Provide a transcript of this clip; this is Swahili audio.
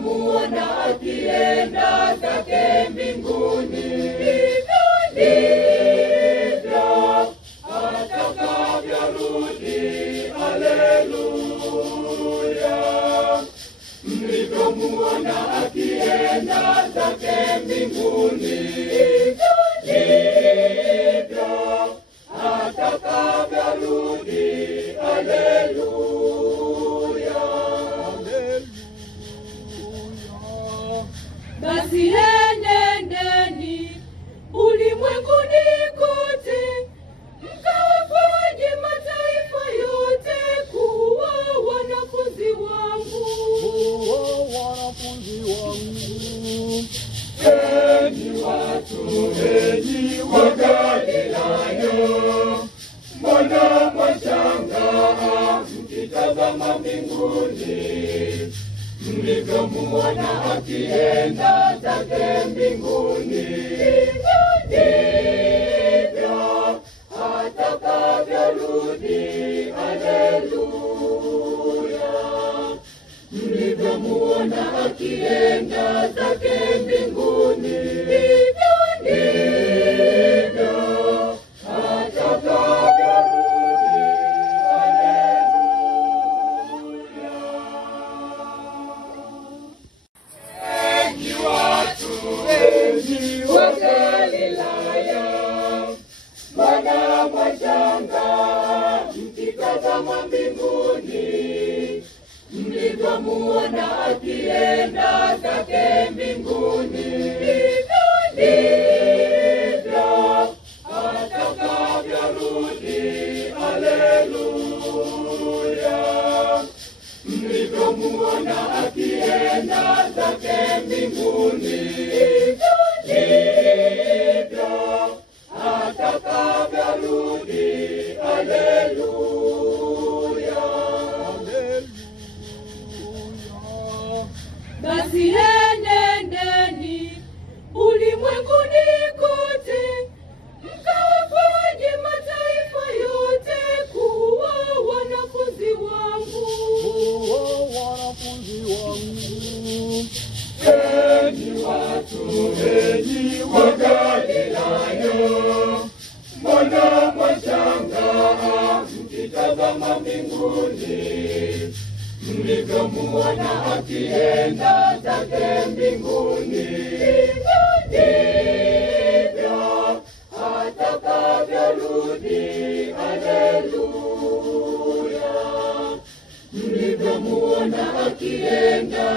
mlivyomuona akienda zake mbinguni, hivyo ndivyo atakavyorudi. Haleluya! Mlivyomuona akienda zake mbinguni, hivyo ndivyo atakavyorudi. Haleluya! Basi enendeni ulimwenguni kote, mkawafanye mataifa yote kuwa wanafunzi wangu. Enyi watu, enyi wa Galilaya, mbona mwashangaa mkitazama mbinguni? Mlivyomuona akienda zake mbinguni, hivyo ndivyo atakavyorudi. Haleluya! Mlivyomuona akienda zake mbinguni, hivyo ndivyo atakavyorudi. Enyi watu, enyi wa Galilaya, mbona mwashangaa mkitazama mbinguni? Mlivyomuona akienda zake mbinguni, hivyo ndivyo atakavyorudi. Haleluya! Mlivyomuona akienda zake mbinguni, hivyo ndivyo atakavyorudi. Haleluya! Basi enendeni ulimwenguni kote, mkawafanye mataifa yote kuwa wanafunzi wangu. Enyi watu, enyi wa Galilaya, mbona mwashangaa mkitazama mbinguni? Mlivyomuona akienda zake mbinguni, hivyo ndivyo atakavyorudi. Haleluya! Mlivyomuona akienda zake mbinguni, hivyo ndivyo atakavyorudi. Haleluya! Basi enendeni ulimwenguni kote, mkawafanye mataifa yote kuwa wanafunzi wangu. Enyi watu, enyi wa Galilaya, mbona mwashangaa mkitazama mbinguni? Mlivyomuona akienda zake mbinguni, hivyo ndivyo atakavyorudi. Haleluya!